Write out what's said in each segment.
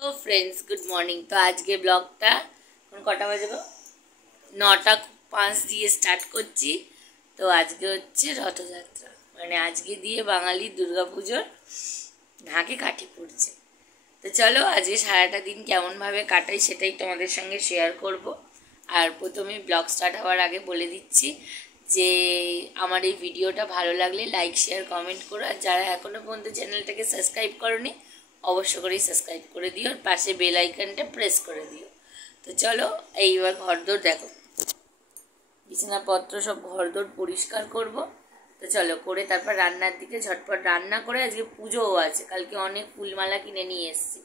तो friends good morning. तो आज के ब्लॉगटा कटा बजे गो 9:05 दिए स्टार्ट करছি। तो आज के হচ্ছে রথযাত্রা, মানে আজকে দিয়ে বাঙালি দুর্গাপুজোর ঢাকে কাঠি পড়ছে। তো চলো আজকে সারাটা দিন কেমনভাবে কাটাই সেটাই তোমাদের সঙ্গে শেয়ার করব। আর প্রথমে ব্লগ স্টার্ট হওয়ার আগে বলে দিচ্ছি যে আমার এই ভিডিওটা ভালো লাগলে লাইক শেয়ার কমেন্ট করো, আর যারা এখনও পর্যন্ত চ্যানেলটাকে সাবস্ক্রাইব করোনি অবশ্য করেই সাবস্ক্রাইব করে দিও, আর পাশে বেল আইকনটা প্রেস করে দিও। তো চলো এইবার ঘরদোর দেখো, বিছানাপত্র সব ঘরদোর পরিষ্কার করব। তো চলো করে তারপর রান্নার দিকে ঝটপট রান্না করে, আজকে পুজোও আছে, কালকে অনেক ফুলমালা কিনে নিয়ে এসেছি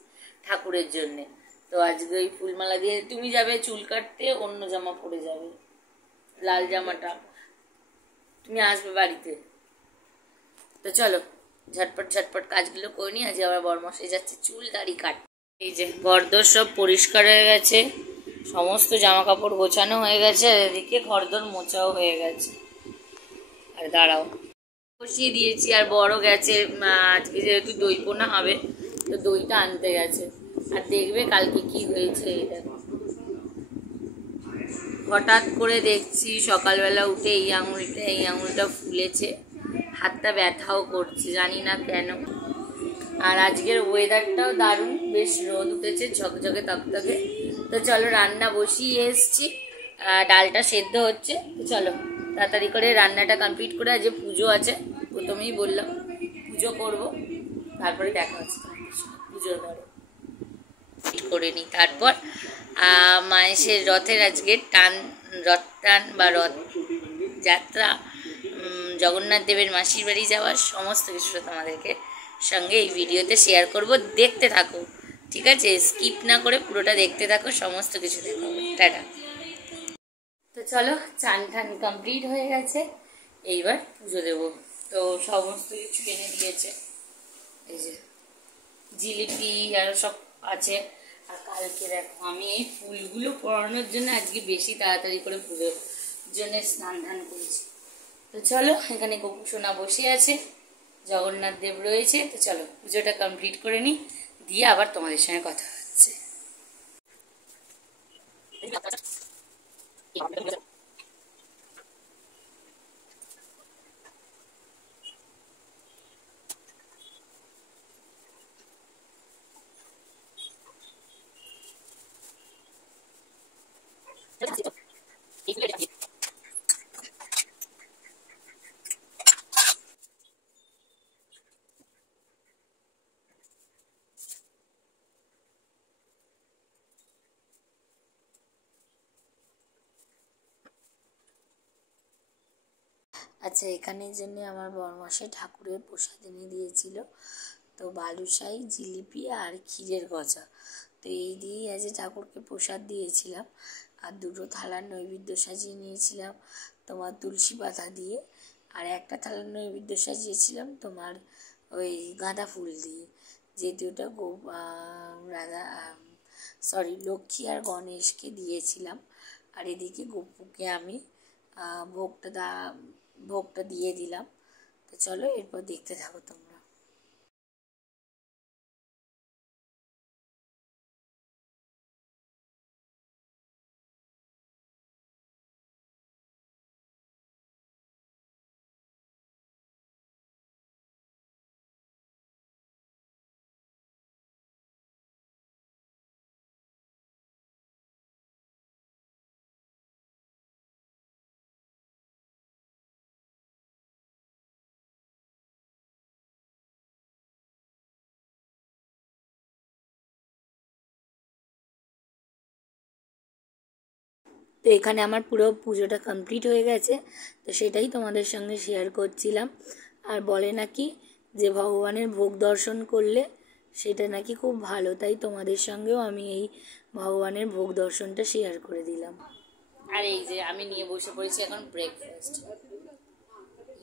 ঠাকুরের জন্যে। তো আজকে ওই ফুলমালা দিয়ে তুমি যাবে চুল কাটতে, অন্য জামা পরে যাবে, লাল জামাটা, তুমি আসবে বাড়িতে। তো চলো ঝটপট ঝটপট কাজগুলো করে নিই, আজ আবার বরমশাই যাচ্ছে চুল দাড়ি কাট। এই যে ঘরদোর সব পরিষ্কার হয়ে গেছে, সমস্ত জামা কাপড় গোছানো হয়ে গেছে, আর এদিকে ঘরদোর মোছাও হয়ে গেছে। আর দাঁড়াও বসিয়ে দিয়েছি, আর বড় গেছে আজকে যেহেতু দই পোনা হবে তো দইটা আনতে গেছে। আর দেখবে কালকে কি হয়েছে এটা, হঠাৎ করে দেখছি সকালবেলা উঠে এই আঙুলটা ফুলেছে, হাতটা ব্যথাও করছে, জানি না কেন। আর আজকের ওয়েদারটাও দারুণ, বেশ রোদ উঠেছে ঝকঝকে তকতকে। তো চলো রান্না বসিয়ে এসছি, ডালটা সেদ্ধ হচ্ছে। তো চলো তাড়াতাড়ি করে রান্নাটা কমপ্লিট করে, আজ পুজো আছে, প্রথমেই বললাম পুজো করব, তারপরে দেখা হচ্ছে পুজোর ঘরে করে নিই। তারপর মায়ের রথের আজকে রথ টান বা রথ যাত্রা, জগন্নাথ দেবের মাসির বাড়ি যাওয়ার সমস্ত কিছু তোমাদেরকে সঙ্গে এই ভিডিওতে শেয়ার করব। দেখতে থাকো, ঠিক আছে? স্কিপ না করে পুরোটা দেখতে থাকো, সমস্ত কিছু দেখো। টাটা। তো চলো চান টান কমপ্লিট হয়ে গেছে, এইবার পুজো দেবো। তো সমস্ত কিছু এনে দিয়েছে, এই যে জিলিপি আর সব আছে। আর কালকে দেখো আমি এই ফুলগুলো পরানোর জন্য আজকে বেশি তাড়াতাড়ি করে পুজোর জন্য স্নান ধান করেছি। তো চলো এখানে গোপু সোনা বসে আছে, জগন্নাথ দেব রয়েছে। তো চলো পুজোটা কমপ্লিট করে নিই, দিয়ে আবার তোমাদের সঙ্গে কথা হচ্ছে। আচ্ছা, এখানের জন্য আমার বরমশাই ঠাকুরের প্রসাদ এনে দিয়েছিল, তো বালুশাই, জিলিপি আর ক্ষীরের গজা। তো এই দিয়েই আজ ঠাকুরকে প্রসাদ দিয়েছিলাম। আর দুটো থালার নৈবেদ্য সাজিয়ে নিয়েছিলাম তোমার তুলসী পাতা দিয়ে, আর একটা থালার নৈবেদ্য সাজিয়েছিলাম তোমার ওই গাঁদা ফুল দিয়ে, যেহেতু ওটা রাধা লক্ষ্মী আর গণেশকে দিয়েছিলাম। আর এদিকে গপুকে আমি ভোগটা দিয়ে দিলাম। তো চলো এরপর দেখতে থাকো তোমরা। তো এখানে আমার পুরো পুজোটা কমপ্লিট হয়ে গেছে, তো সেটাই তোমাদের সঙ্গে শেয়ার করছিলাম। আর বলে নাকি যে ভগবানের ভোগ দর্শন করলে সেটা নাকি খুব ভালো, তাই তোমাদের সঙ্গেও আমি এই ভগবানের ভোগ দর্শনটা শেয়ার করে দিলাম। আর এই যে আমি নিয়ে বসে পড়েছি এখন ব্রেকফাস্ট,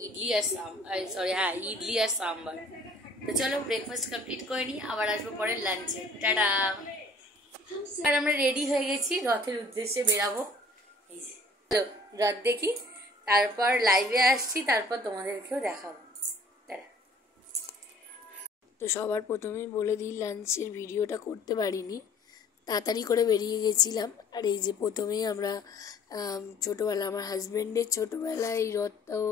ইডলি আর সাম্বার। তো চলো ব্রেকফাস্ট কমপ্লিট করে নিই, আবার আসবো পরে লাঞ্চে। টাটা। আর আমরা রেডি হয়ে গেছি, রথের উদ্দেশ্যে বেরাবো। এই যে রথ দেখি, তারপর লাইভে আসছি, তারপর তোমাদেরকেও দেখাবো। তো সবার প্রথমেই বলে দিই, লাঞ্চের ভিডিওটা করতে পারিনি, তাড়াতাড়ি করে বেরিয়ে গেছিলাম। আর এই যে প্রথমেই আমরা ছোটোবেলা, আমার হাজব্যান্ডের ছোটোবেলায় এই রথটাও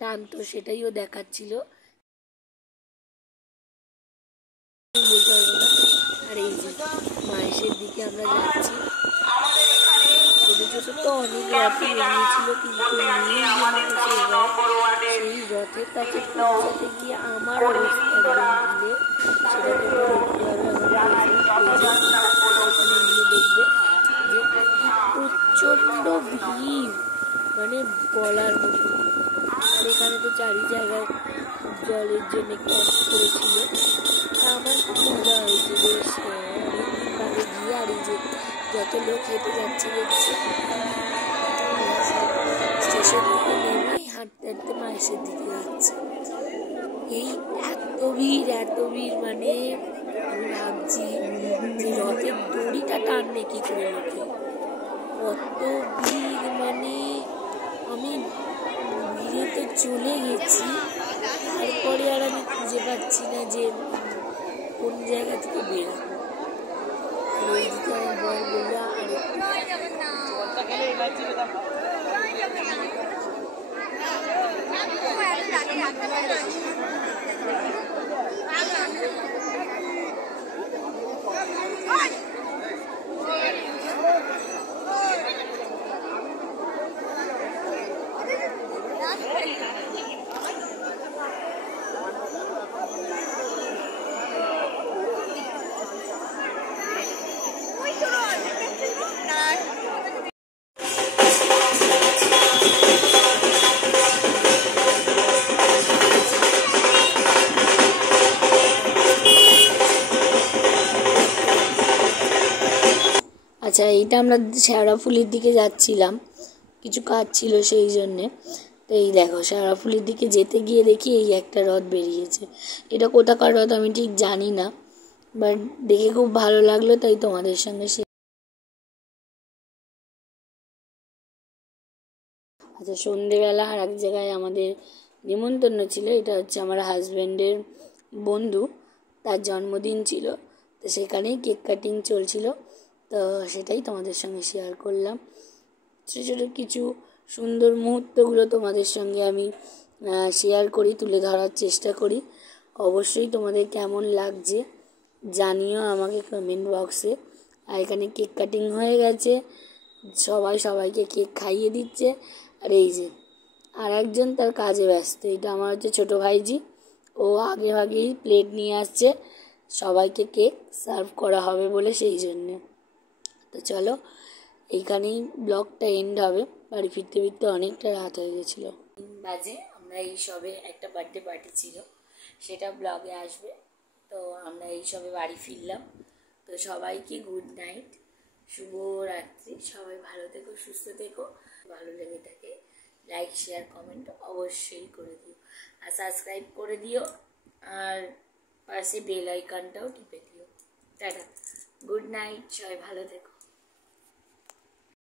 টানতো, সেটাইও দেখাচ্ছিল, বলতে পারবো না। আর এই যে মাহেশের দিকে আমরা যাচ্ছি। ছোটো ছোটো তো অনেক রথই বেরিয়েছিল, কিন্তু সেই রথের কাছে পৌঁছাতে গিয়ে আমার অবস্থা একদম ভুলে, সেটা তোমরা দেখতে পাবে আমাদের গিয়ে দেখবে যে প্রচণ্ড ভিড়, মানে বলার মতো। আর এখানে তো চারি জায়গায় জলের জন্য ক্যাম্প করেছিল। আমার খুব মজা হয়েছে, বেশ অনেকদিন বাদে গিয়ে। আর এই যে যত লোক হেঁটে যাচ্ছে দেখছি, স্টেশন থেকে নেমে হাঁটতে হাঁটতে মাহেশের দিকে যাচ্ছে। এই এত ভিড়, মানে আমি ভাবছি যে রথের দড়িটা টানবে কি করে লোকে, কত ভিড়। মানে আমি ভিড়েতে চলে গেছি, তারপরে আর আমি খুঁজে পাচ্ছি না যে কোন জায়গা থেকে বেরাবো। আর ওইদিকে আমার বর বললো আচ্ছা, এইটা আমরা শেওড়াফুলির দিকে যাচ্ছিলাম, কিছু কাজ ছিল সেই জন্যে। তো এই দেখো, শেওড়াফুলির দিকে যেতে গিয়ে দেখি এই একটা রথ বেরিয়েছে। এটা কোথাকার রথ আমি ঠিক জানি না, বাট দেখে খুব ভালো লাগলো, তাই তোমাদের সঙ্গে আচ্ছা, সন্ধেবেলা আর এক জায়গায় আমাদের নিমন্ত্রণ ছিল। এটা হচ্ছে আমার হাজব্যান্ডের বন্ধু, তার জন্মদিন ছিল, তো সেখানেই কেক কাটিং চলছিল। তো সেটাই তোমাদের সঙ্গে শেয়ার করলাম। ছোটো ছোটো কিছু সুন্দর মুহূর্তগুলো তোমাদের সঙ্গে আমি শেয়ার করি, তুলে ধরার চেষ্টা করি। অবশ্যই তোমাদের কেমন লাগছে জানিও আমাকে কমেন্ট বক্সে। আর এখানে কেক কাটিং হয়ে গেছে, সবাইকে কেক খাইয়ে দিচ্ছে। আর এই যে আর একজন তার কাজে ব্যস্ত, এটা আমার হচ্ছে ছোটো ভাইজি, ও আগেই প্লেট নিয়ে আসছে, সবাইকে কেক সার্ভ করা হবে বলে, সেই জন্যে। তো চলো, এইখানেই ব্লগটা এন্ড হবে। বাড়ি ফিরতে ফিরতে অনেকটা রাত হয়ে গেছিলো, 3 বাজে। আমরা এই সবে একটা বার্থডে পার্টি ছিল, সেটা ব্লগে আসবে। তো আমরা এই সবে বাড়ি ফিরলাম। তো সবাইকে গুড নাইট, শুভ রাত্রি। সবাই ভালো থেকো, সুস্থ থেকো। ভালো লেগে থাকে লাইক, শেয়ার, কমেন্ট অবশ্যই করে দিও, আর সাবস্ক্রাইব করে দিও, আর পাশে বেল আইকনটাও টিপে দিও। টাটা, গুড নাইট, সবাই ভালো থেকো।